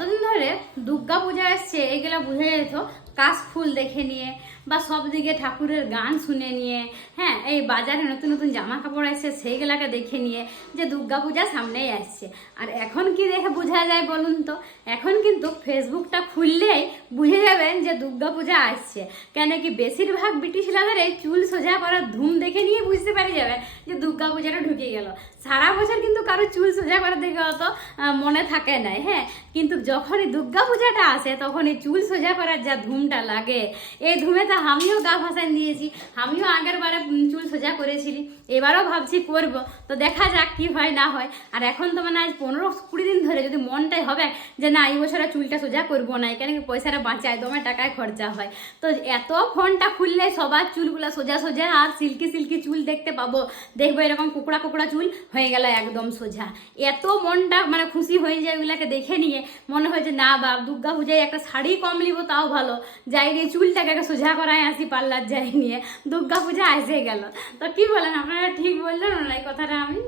এতদিন ধরে দুর্গা পূজা এসছে এইগুলা বুঝে যেত কাশফুল দেখে নিয়ে বা সব দিকে ঠাকুরের গান শুনে নিয়ে, হ্যাঁ, এই বাজারে নতুন নতুন জামা কাপড় আসছে সেইগুলাকে দেখে নিয়ে যে দুর্গা পূজা সামনেই আসছে। আর এখন কি দেখে বোঝা যায় বলুন তো? এখন কিন্তু ফেসবুকটা খুললেই বুঝে যাবেন যে দুর্গা পূজা আসছে। কেন কি বেশিরভাগ ব্রিটিশ ছেলেদের এই চুল সোজা করার ধুম দেখে নিয়ে বুঝতে পারি যাবে যে দুর্গা পূজাটা ঢুকে গেল। সারা বছর কিন্তু কারো চুল সোজা করার দেখে অত মনে থাকে না, হ্যাঁ, কিন্তু যখনই দুর্গা পূজাটা আসে তখন এই চুল সোজা করার যা ধুমটা লাগে, এই ধুমে তো আমিও গা ভাসান দিয়েছি। আমিও আগের বারে চুল সোজা করেছিলি, এবারও ভাবছি করব, তো দেখা যাক কি হয় না হয়। আর এখন তো মানে আজ 15-20 দিন ধরে যদি মনটাই হবে যে না এই বছর চুলটা সোজা করবো না, কেন কি পয়সাটা বাঁচায়, দমে টাকায় খরচা হয়। তো এত ফোনটা খুললে সবার চুলগুলো সোজা সোজা আর সিল্কি সিল্কি চুল দেখতে পাবো, দেখবো এরকম কুকড়া কুকড়া চুল হয়ে গেল একদম সোজা। এত মনটা মানে খুশি হয়ে যায় ওগুলাকে দেখে নিয়ে, মনে হয় যে না বাপ দুর্গা পূজায় একটা শাড়ি কম নিব তাও ভালো, যাই নিয়ে চুলটাকে সোজা করায় আসি পার্লার যাই নিয়ে, দুর্গা পূজা এসে গেল। তো কি বলেন আপনারা, ঠিক বললেন না এই কথাটা আমি?